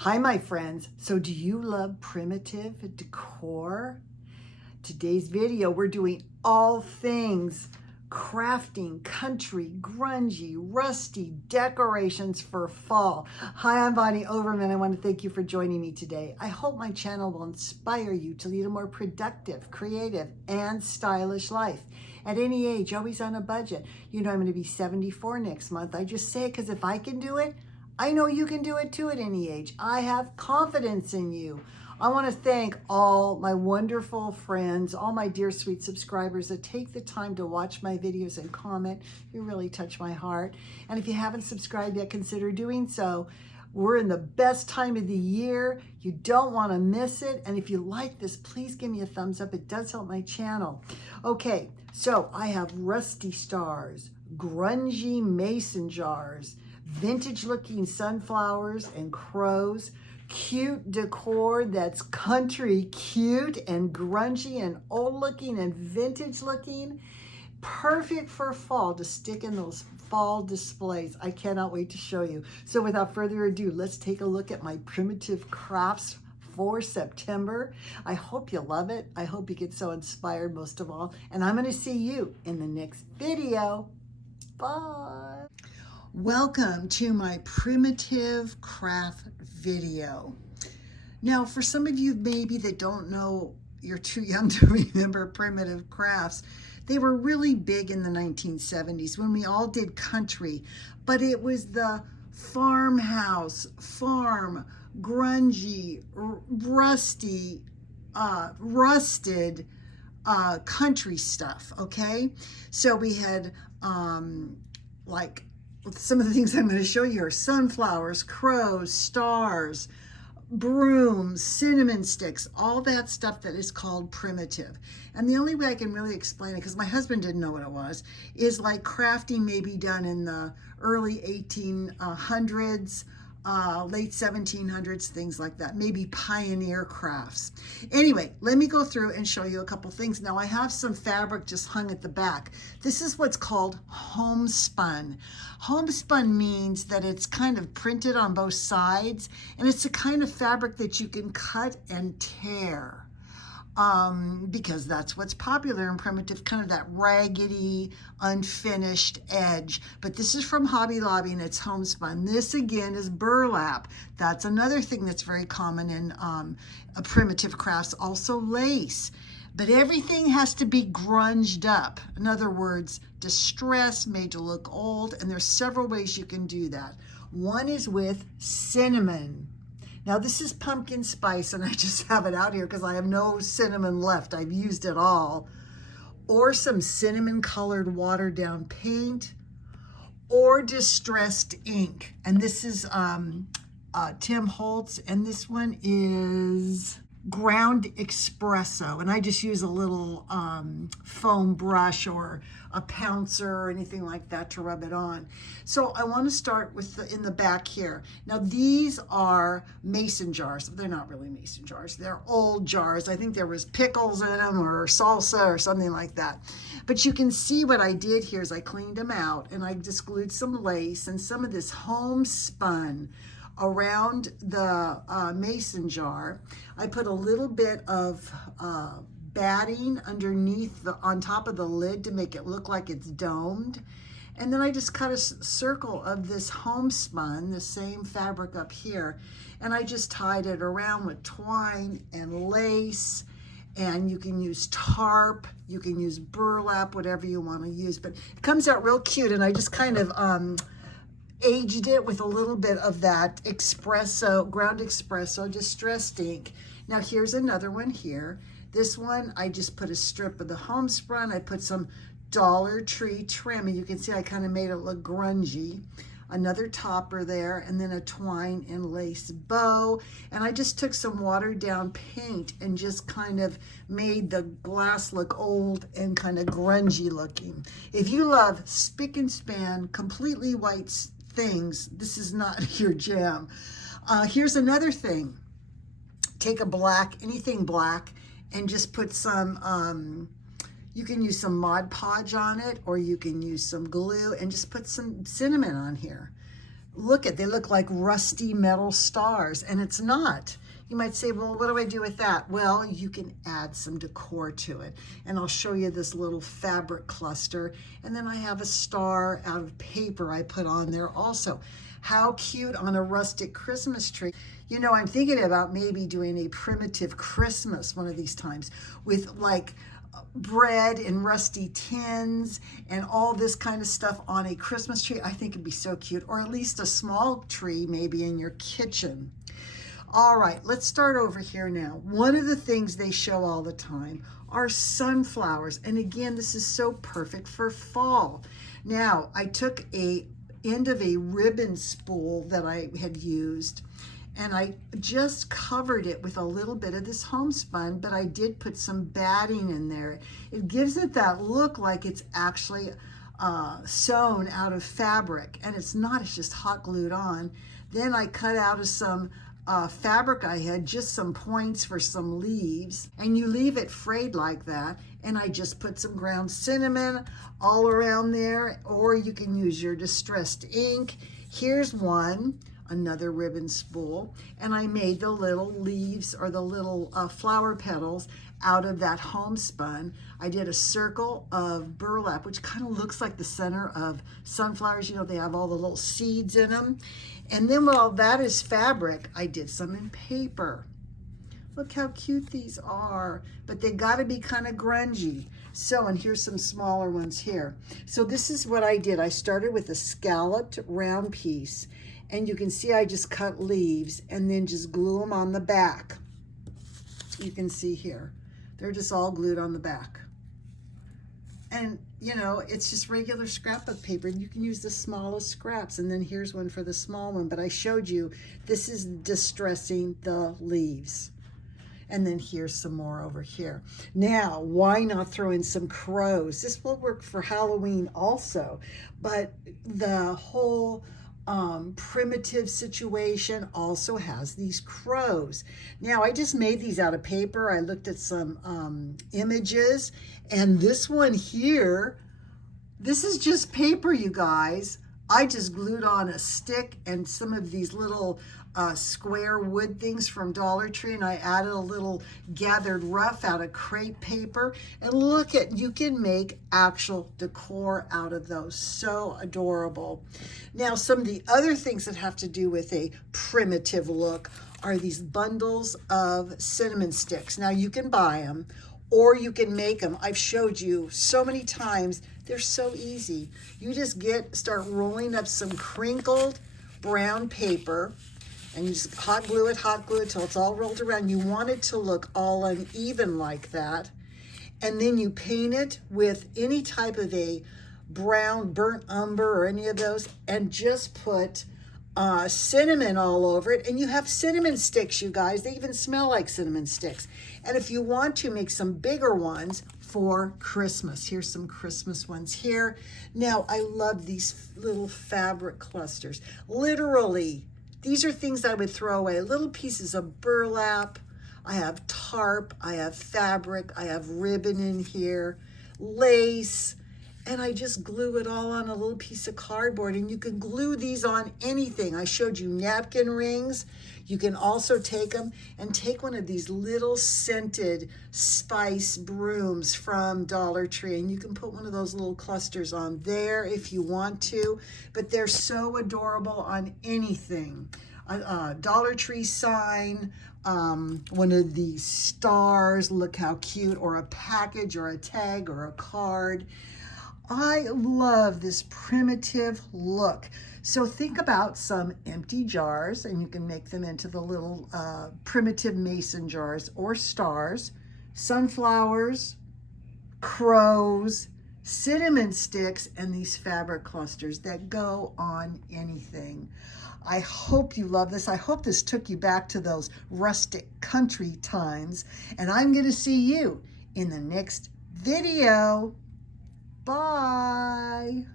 Hi, my friends. So do you love primitive decor? Today's video, we're doing all things crafting, country, grungy, rusty decorations for fall. Hi, I'm Bonnie Overman. I want to thank you for joining me today. I hope my channel will inspire you to lead a more productive, creative, and stylish life. At any age, always on a budget. You know I'm going to be 74 next month. I just say it because if I can do it, I know you can do it too at any age. I have confidence in you. I want to thank all my wonderful friends, all my dear sweet subscribers that take the time to watch my videos and comment. You really touch my heart. And if you haven't subscribed yet, consider doing so. We're in the best time of the year. You don't want to miss it. And if you like this, please give me a thumbs up. It does help my channel. Okay, so I have rusty stars, grungy mason jars, vintage looking sunflowers and crows, cute decor that's country cute and grungy and old looking and vintage looking. Perfect for fall to stick in those fall displays. I cannot wait to show you. So without further ado, let's take a look at my primitive crafts for September. I hope you love it. I hope you get so inspired most of all. And I'm going to see you in the next video. Bye. Welcome to my primitive craft video. Now, for some of you maybe that don't know, you're too young to remember primitive crafts. They were really big in the 1970s when we all did country, but it was the farmhouse, farm, grungy, rusty, rusted country stuff, okay? So we had like some of the things I'm going to show you are sunflowers, crows, stars, brooms, cinnamon sticks, all that stuff that is called primitive. And the only way I can really explain it, because my husband didn't know what it was, is like crafting maybe done in the early 1800s, late 1700s, things like that, maybe pioneer crafts. Anyway, let me go through and show you a couple things. Now I have some fabric just hung at the back. This is what's called homespun. Homespun means that it's kind of printed on both sides, and it's the kind of fabric that you can cut and tear. Because that's what's popular in primitive, kind of that raggedy, unfinished edge. But this is from Hobby Lobby and it's homespun. This again is burlap. That's another thing that's very common in primitive crafts. Also lace. But everything has to be grunged up. In other words, distressed, made to look old, and there's several ways you can do that. One is with cinnamon. Now this is pumpkin spice, and I just have it out here because I have no cinnamon left. I've used it all. Or some cinnamon colored watered down paint, or distressed ink. And this is Tim Holtz, and this one is ground espresso. And I just use a little foam brush or a pouncer or anything like that to rub it on. So I want to start with in the back here. Now these are mason jars. They're not really mason jars. They're old jars. I think there was pickles in them or salsa or something like that. But you can see what I did here is I cleaned them out and I just glued some lace and some of this homespun around the mason jar. I put a little bit of batting underneath on top of the lid to make it look like it's domed. And then I just cut a circle of this homespun, the same fabric up here, and I just tied it around with twine and lace. And you can use tarp, you can use burlap, whatever you want to use, but it comes out real cute. And I just kind of aged it with a little bit of that espresso, ground espresso distressed ink. Now here's another one here. This one, I just put a strip of the homespun. I put some Dollar Tree trim, and you can see I kind of made it look grungy. Another topper there, and then a twine and lace bow. And I just took some watered down paint and just kind of made the glass look old and kind of grungy looking. If you love spick and span, completely white things, this is not your jam. Here's another thing. Take a black, anything black, and just put some, you can use some Mod Podge on it, or you can use some glue and just put some cinnamon on here. look at, they look like rusty metal stars, and it's not. You might say, well, what do I do with that? Well, you can add some decor to it. And I'll show you this little fabric cluster. And then I have a star out of paper I put on there also. How cute on a rustic Christmas tree. You know, I'm thinking about maybe doing a primitive Christmas one of these times with like bread in rusty tins and all this kind of stuff on a Christmas tree. I think it'd be so cute. Or at least a small tree maybe in your kitchen. All right, let's start over here now. One of the things they show all the time are sunflowers. And again, this is so perfect for fall. Now, I took a end of a ribbon spool that I had used, and I just covered it with a little bit of this homespun, but I did put some batting in there. It gives it that look like it's actually sewn out of fabric, and it's not, it's just hot glued on. Then I cut out of some fabric I had, just some points for some leaves, and you leave it frayed like that, and I just put some ground cinnamon all around there, or you can use your distressed ink. Here's one, another ribbon spool, and I made the little leaves or the little flower petals out of that homespun. I did a circle of burlap, which kind of looks like the center of sunflowers. You know, they have all the little seeds in them. And then while that is fabric, I did some in paper. Look how cute these are, but they gotta be kind of grungy. So, and here's some smaller ones here. So this is what I did. I started with a scalloped round piece, and you can see I just cut leaves and then just glue them on the back. You can see here, they're just all glued on the back. And you know, it's just regular scrapbook paper, and you can use the smallest scraps. And then here's one for the small one, but I showed you, this is distressing the leaves. And then here's some more over here. Now, why not throw in some crows? This will work for Halloween also, but the whole primitive situation also has these crows. Now, I just made these out of paper. I looked at some images, and this one here, this is just paper, you guys. I just glued on a stick and some of these little square wood things from Dollar Tree, and I added a little gathered rough out of crepe paper. And look at, you can make actual decor out of those. So adorable. Now, some of the other things that have to do with a primitive look are these bundles of cinnamon sticks. Now, you can buy them or you can make them. I've showed you so many times. They're so easy. You just start rolling up some crinkled brown paper, and you just hot glue it till it's all rolled around. You want it to look all uneven like that. And then you paint it with any type of a brown, burnt umber or any of those, and just put cinnamon all over it. And you have cinnamon sticks, you guys. They even smell like cinnamon sticks. And if you want to make some bigger ones for Christmas, here's some Christmas ones here. Now, I love these little fabric clusters. Literally, these are things I would throw away. Little pieces of burlap. I have tarp, I have fabric, I have ribbon in here, lace, and I just glue it all on a little piece of cardboard. And you can glue these on anything. I showed you napkin rings. You can also take them and take one of these little scented spice brooms from Dollar Tree, and you can put one of those little clusters on there if you want to, but they're so adorable on anything. A Dollar Tree sign, one of these stars, look how cute, or a package or a tag or a card. I love this primitive look. So think about some empty jars, and you can make them into the little primitive mason jars or stars, sunflowers, crows, cinnamon sticks, and these fabric clusters that go on anything. I hope you love this. I hope this took you back to those rustic country times, and I'm going to see you in the next video. Bye.